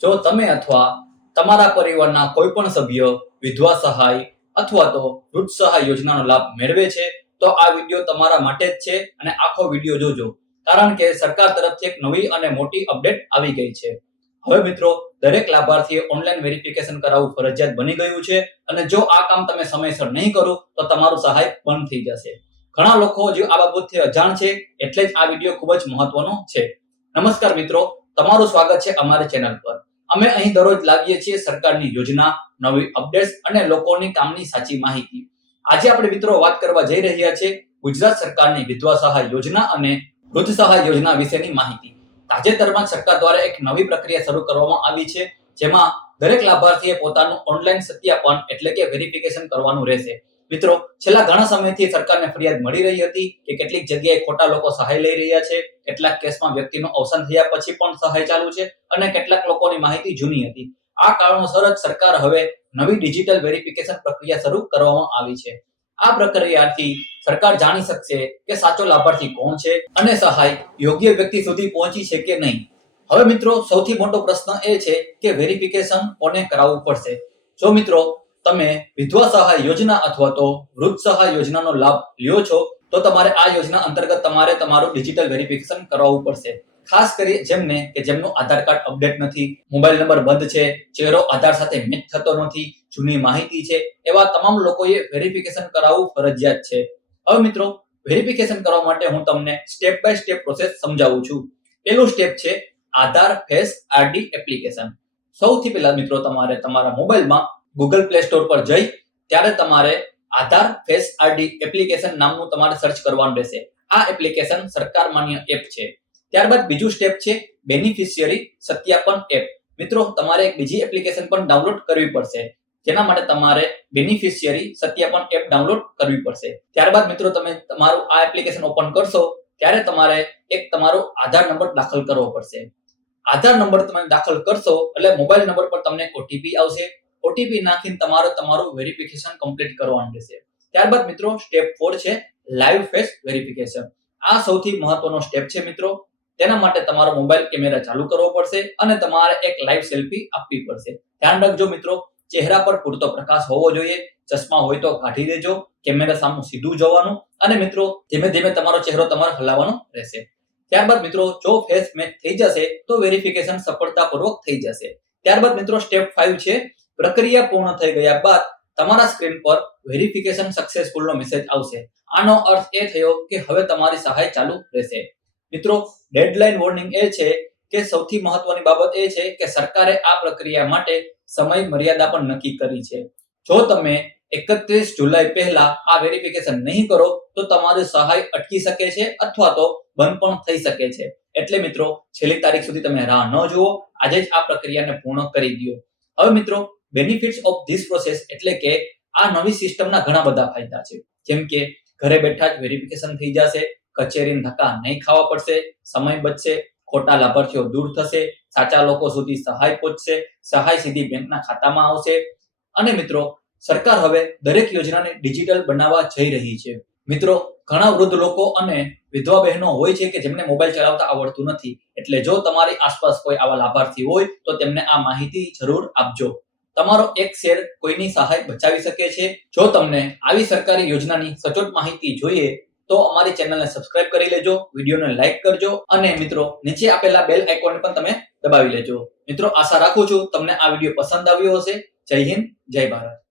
જો તમે અથવા તમારા પરિવારના કોઈ પણ સભ્ય વિધવા સહાય અથવા તો વૃદ્ધ સહાય યોજનાનો લાભ મેળવે છે તો આ વિડીયો તમારા માટે જ છે અને આખો વિડીયો જોજો, કારણ કે સરકાર તરફથી એક નવી અને મોટી અપડેટ આવી ગઈ છે. હવે મિત્રો, દરેક લાભાર્થીએ ઓનલાઈન વેરિફિકેશન કરાવવું ફરજિયાત બની ગયું છે અને જો આ કામ તમે સમયસર નહીં કરો તો તમારું સહાય બંધ થઈ જશે. ઘણા લોકો જે આ બાબતથી અજાણ છે, એટલે જ આ વિડીયો ખૂબ જ મહત્વનો છે. નમસ્કાર મિત્રો, તમારું સ્વાગત છે અમારી ચેનલ પર. અમે અહીં દરરોજ લાવીએ છીએ સરકારની યોજના, નવી અપડેટ્સ અને લોકોની કામની સાચી માહિતી. આજે આપણે મિત્રો વાત કરવા જઈ રહ્યા છીએ ગુજરાત સરકારની વિધવા સહાય યોજના અને વૃદ્ધ સહાય યોજના વિશેની માહિતી. તાજેતરમાં સરકાર દ્વારા એક નવી પ્રક્રિયા શરૂ કરવામાં આવી છે, જેમાં દરેક લાભાર્થીએ પોતાનું ઓનલાઈન સત્યાપન એટલે કે વેરિફિકેશન કરવાનું રહેશે. મિત્રો, છેલ્લા ઘણા સમયથી સરકારને ફરિયાદ મળી રહી હતી કે કેટલીક જગ્યાએ ખોટા લોકો સહાય લઈ રહ્યા છે, કેટલાક કેસમાં વ્યક્તિનું અવસાન થયા પછી પણ સહાય ચાલુ છે અને કેટલાક લોકોની માહિતી જૂની હતી. આ કારણોસર જ સરકાર હવે નવી ડિજિટલ વેરિફિકેશન પ્રક્રિયા શરૂ કરવામાં આવી છે. આ પ્રક્રિયાથી સરકાર જાણી શકશે કે સાચો લાભાર્થી કોણ છે અને સહાય યોગ્ય વ્યક્તિ સુધી પહોંચી છે કે નહીં. હવે મિત્રો, સૌથી મોટો પ્રશ્ન એ છે કે વેરિફિકેશન કોને કરાવવું પડશે. જો મિત્રો તમે વિધવા સહાય યોજના અથવા તો વૃદ્ધ સહાય યોજનાનો લાભ લ્યો છો તો તમારે આ યોજના અંતર્ગત તમારે તમારું ડિજિટલ વેરિફિકેશન કરાવવું પડશે. ખાસ કરી જેમનું આધાર કાર્ડ અપડેટ નથી, મોબાઈલ નંબર બંધ છે, ચહેરો આધાર સાથે મેચ થતો નથી, જૂની માહિતી છે, એવા તમામ લોકોએ વેરિફિકેશન કરાવવું ફરજિયાત છે. હવે મિત્રો, વેરિફિકેશન કરવા માટે હું તમને સ્ટેપ બાય સ્ટેપ પ્રોસેસ સમજાવું છું. પહેલું સ્ટેપ છે આધાર ફેસ આઈડી એપ્લિકેશન. સૌથી પહેલા મિત્રો, તમારે તમારા મોબાઈલમાં ગૂગલ પ્લે સ્ટોર પર જઈ ત્યારે તમારે આધાર ફેસ આઈડી એપ્લિકેશન નામનું તમારે સર્ચ કરવાનું રહેશે. આ એપ્લિકેશન સરકાર માન્ય એપ છે. ત્યારબાદ બીજું સ્ટેપ છે બેનિફિશિયરી સત્યાપન એપ. મિત્રો, તમારે એક બીજી એપ્લિકેશન પણ ડાઉનલોડ કરવી પડશે, જેના માટે તમારે બેનિફિશિયરી સત્યાપન એપ ડાઉનલોડ કરવી પડશે. ત્યારબાદ મિત્રો, તમે તમારું આ એપ્લિકેશન ઓપન કરશો ત્યારે તમારે એક તમારો આધાર નંબર દાખલ કરવો પડશે. આધાર નંબર તમે દાખલ કરશો એટલે મોબાઈલ નંબર પર તમને ઓટીપી આવશે. ઓટીપી નાખીને તમારું વેરિફિકેશન કમ્પ્લીટ કરવાનું રહેશે. ત્યારબાદ મિત્રો, સ્ટેપ 4 છે લાઈવ ફેસ વેરિફિકેશન. આ સૌથી મહત્વનો સ્ટેપ છે મિત્રો. તેના માટે તમારો મોબાઈલ કેમેરા ચાલુ કરવો પડશે અને તમારે એક લાઈવ સેલ્ફી આપવી પડશે. ધ્યાન રાખજો મિત્રો, ચહેરા પર પૂરતો પ્રકાશ હોવો જોઈએ. ચશ્મા હોય તો કાઢી દેજો. કેમેરા સામે સીધું જવાનું અને મિત્રો ધીમે ધીમે તમારો ચહેરો તમારે હલાવવાનો રહેશે. ત્યારબાદ મિત્રો, જો ફેસ મેચ થઈ જશે તો વેરિફિકેશન સફળતાપૂર્વક થઈ જશે. ત્યારબાદ મિત્રો, સ્ટેપ 5 છે પ્રક્રિયા પૂર્ણ થઈ ગયા બાદ તમારા સ્ક્રીન પર વેરિફિકેશન સક્સેસફુલ નો મેસેજ આવશે. આનો અર્થ એ થયો કે હવે તમારી સહાય ચાલુ રહેશે. મિત્રો, ડેડલાઇન વોર્નિંગ એ છે કે સૌથી મહત્વની બાબત એ છે કે સરકારે આ પ્રક્રિયા માટે સમય મર્યાદા પણ નક્કી કરી છે. જો તમે 31 જુલાઈ પહેલા આ વેરિફિકેશન નહીં કરો તો તમારી સહાય અટકી શકે છે અથવા તો બંધ પણ થઈ શકે છે. એટલે મિત્રો, છેલ્લી તારીખ સુધી તમે રાહ ન જુઓ, આજે જ આ પ્રક્રિયાને પૂર્ણ કરી દો. હવે મિત્રો, બેનિફિટ્સ ઓફ ધીસ પ્રોસેસ એટલે કે આ નવી સિસ્ટમના ઘણા બધા ફાયદા છે. જેમ કે ઘરે બેઠા જ વેરિફિકેશન થઈ જશે, કચેરીના ધક્કા નહીં ખાવા પડશે, સમય બચશે, ખોટા લાભાર્થીઓ દૂર થશે, સાચા લોકો સુધી સહાય પહોંચશે, સહાય સીધી બેંકના ખાતામાં આવશે. અને મિત્રો, સરકાર હવે દરેક યોજનાને ડિજિટલ બનાવવા જઈ રહી છે. મિત્રો, ઘણા વૃદ્ધ લોકો અને વિધવા બહેનો હોય છે કે જેમને મોબાઈલ ચલાવતા આવડતું નથી. એટલે જો તમારી આસપાસ કોઈ આવા લાભાર્થી હોય તો તેમને આ માહિતી જરૂર આપજો. તમારો એક શેર કોઈની સહાય બચાવી શકે છે. જો તમને આવી સરકારી યોજનાની સચોટ માહિતી જોઈએ તો અમારી ચેનલને સબસ્ક્રાઇબ કરી લેજો, વિડીયોને લાઈક કરજો અને મિત્રો નીચે આપેલા બેલ આઇકોનને પણ તમે દબાવી લેજો. મિત્રો, આશા રાખું છું તમને આ વિડીયો પસંદ આવ્યો હશે. જય હિન્દ, જય ભારત.